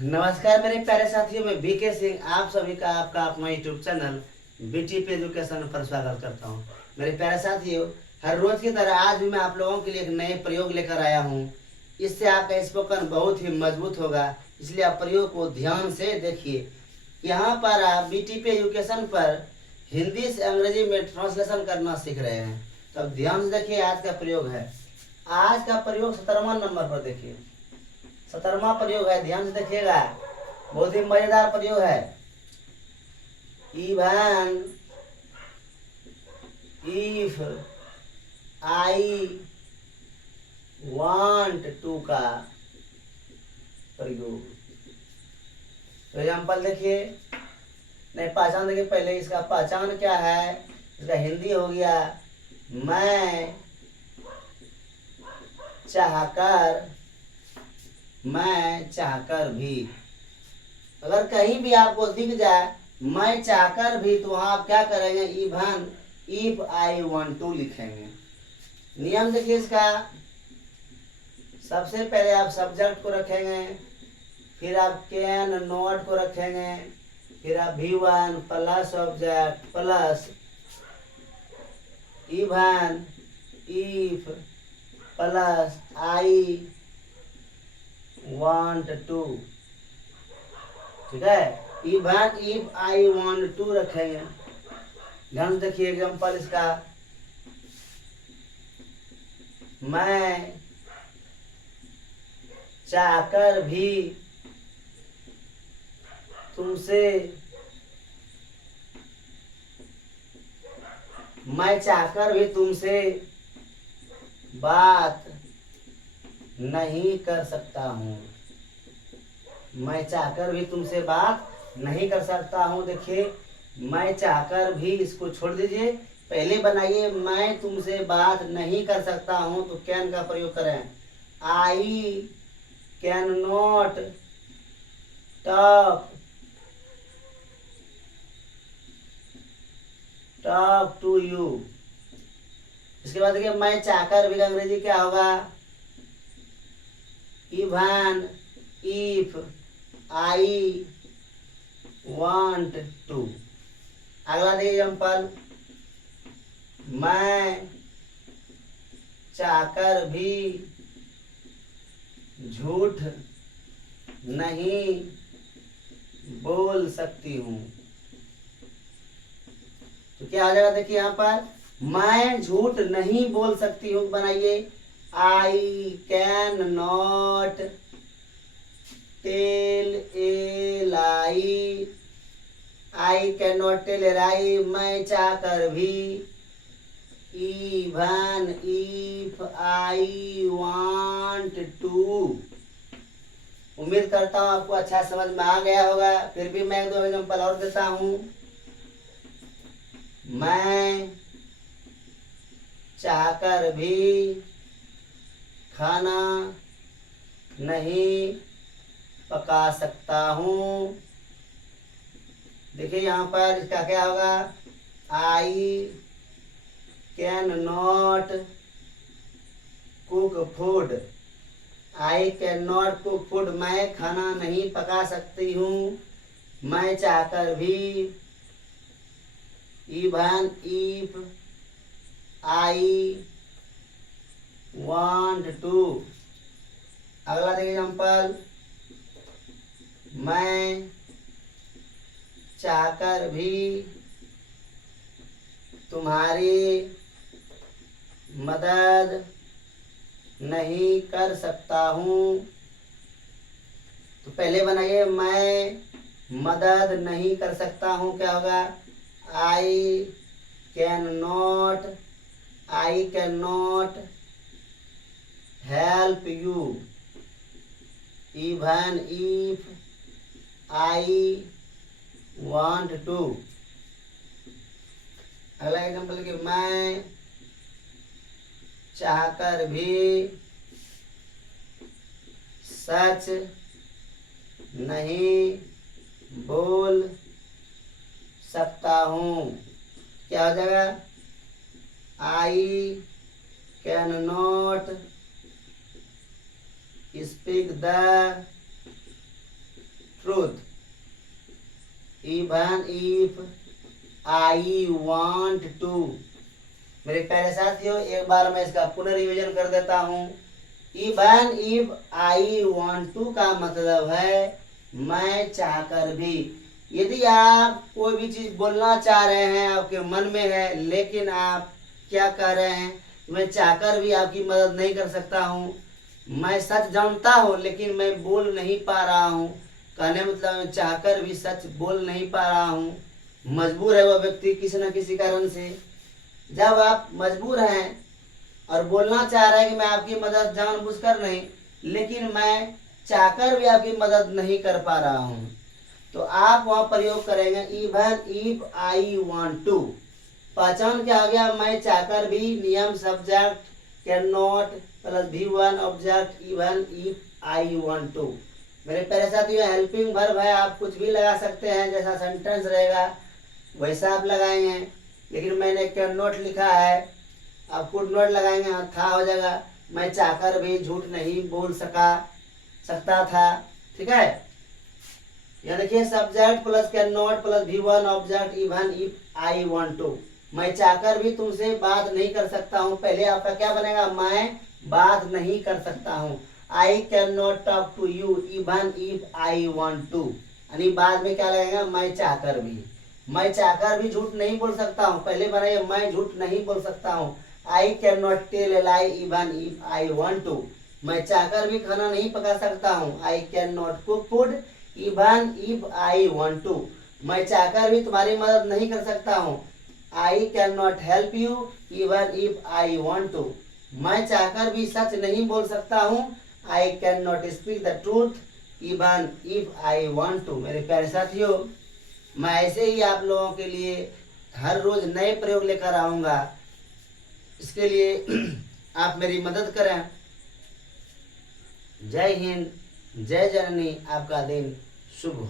नमस्कार मेरे प्यारे साथियों, मैं बीके सिंह आप सभी का आपका अपना यूट्यूब चैनल बीटीपी एजुकेशन पर स्वागत करता हूं। मेरे प्यारे साथियों, हर रोज की तरह आज भी मैं आप लोगों के लिए एक नए प्रयोग लेकर आया हूं। इससे आपका स्पोकन बहुत ही मजबूत होगा, इसलिए आप प्रयोग को ध्यान से देखिए। यहाँ पर आप बीटीपी एजुकेशन पर हिंदी से अंग्रेजी में ट्रांसलेशन करना सीख रहे हैं। तो अब ध्यान से देखिए, आज का प्रयोग है। आज का प्रयोग 17वां नंबर पर देखिए। 17वां प्रयोग है, ध्यान से देखिएगा, बहुत ही मजेदार प्रयोग है। Even if I want to का प्रयोग। तो एग्जाम्पल देखिए, नहीं पहचान देखिए, पहले इसका पहचान क्या है। इसका हिंदी हो गया, मैं चाहकर भी। अगर कहीं भी आपको दिख जाए मैं चाहकर भी, तो वहां आप क्या करेंगे, even if I want to लिखेंगे। नियम देखिए इसका, सबसे पहले आप सब्जेक्ट को रखेंगे, फिर आप कैन नॉट को रखेंगे, फिर आप V1 plus object plus even if plus I want to. ठीक है, even if I want to रखेंगे। ध्यान से देखिए एग्जाम्पल इसका, मैं चाहकर भी तुमसे बात नहीं कर सकता हूँ। मैं चाहकर भी तुमसे बात नहीं कर सकता हूँ। देखिए, मैं चाहकर भी, इसको छोड़ दीजिए, पहले बनाइए मैं तुमसे बात नहीं कर सकता हूँ, तो कैन का प्रयोग करें। I can not talk to you. इसके बाद देखिए, मैं चाहकर भी अंग्रेजी क्या होगा, even if I want to. अगला देखिए एग्जाम्पल, मैं चाहकर भी झूठ नहीं बोल सकती हूँ। तो क्या आ जाएगा, देखिए यहाँ पर, मैं झूठ नहीं बोल सकती हूँ बनाइए, I can not tell a lie. I can not tell a lie, मैं चाहकर भी, even if I want to. उम्मीद करता हूँ आपको अच्छा समझ में आ गया होगा। फिर भी मैं 2 एग्जाम्पल और देता हूँ। मैं चाहकर भी खाना नहीं पका सकता हूँ। देखिए यहाँ पर इसका क्या होगा, I can not cook food. I can not cook food, मैं खाना नहीं पका सकती हूँ। मैं चाहकर भी, even if I want to. अगला देखिए एग्जाम्पल, मैं चाहकर भी तुम्हारी मदद नहीं कर सकता हूँ। तो पहले बनाइए, मैं मदद नहीं कर सकता हूँ, क्या होगा, I can not help you, even if I want to. अगला एग्जाम्पल कि मैं चाहकर भी सच नहीं बोल सकता हूँ। क्या हो जाएगा, आई can not speak the truth. Even if I want to. मेरे प्यारे साथियों, एक बार मैं इसका पुनर्रिवीजन कर देता हूँ। Even if I want to का मतलब है मैं चाहकर भी। यदि आप कोई भी चीज बोलना चाह रहे हैं, आपके मन में है, लेकिन आप क्या कह रहे हैं, मैं चाहकर भी आपकी मदद नहीं कर सकता हूँ, मैं सच जानता हूँ लेकिन मैं बोल नहीं पा रहा हूँ। कहने मतलब मैं चाहकर भी सच बोल नहीं पा रहा हूँ। मजबूर है वह व्यक्ति किसी न किसी कारण से। जब आप मजबूर हैं और बोलना चाह रहे हैं कि मैं आपकी मदद जानबूझकर नहीं, लेकिन मैं चाहकर भी आपकी मदद नहीं कर पा रहा हूँ, तो आप वहाँ प्रयोग करेंगे even if I want to. पहचान क्या हो गया, मैं चाहकर भी, नियम subject can not plus V1 object even if I want to. मेरे प्यारे साथियों, हेल्पिंग वर्ब है, आप कुछ भी लगा सकते हैं, जैसा सेंटेंस रहेगा वैसा आप लगाएंगे, लेकिन मैंने कैन नॉट लिखा है, आप कुड नॉट लगाएंगे, था हो जाएगा। मैं चाहकर भी झूठ नहीं बोल सकता था। ठीक है, यहाँ देखिए subject plus can not plus V1 object even if I want to. मैं चाहकर भी तुमसे बात नहीं कर सकता हूँ, पहले आपका क्या बनेगा, मैं बात नहीं कर सकता हूँ। I can not talk to you even if I want to, यानी बाद में क्या लगेगा, मैं चाहकर भी। मैं चाहकर भी झूठ नहीं बोल सकता हूँ, पहले बनाइए मैं झूठ नहीं बोल सकता हूँ। I can not tell a lie even if I want to. मैं चाहकर भी खाना नहीं पका सकता हूँ। I can not cook food even if I want to. मैं चाहकर भी तुम्हारी मदद नहीं कर सकता हूँ। I can not help you even if I want to. मैं चाहकर भी सच नहीं बोल सकता हूँ। I can not speak the truth even if I want to. मेरे प्यारे साथियों, मैं ऐसे ही आप लोगों के लिए हर रोज नए प्रयोग लेकर आऊँगा। इसके लिए आप मेरी मदद करें। जय हिंद, जय जननी, आपका दिन शुभ हो।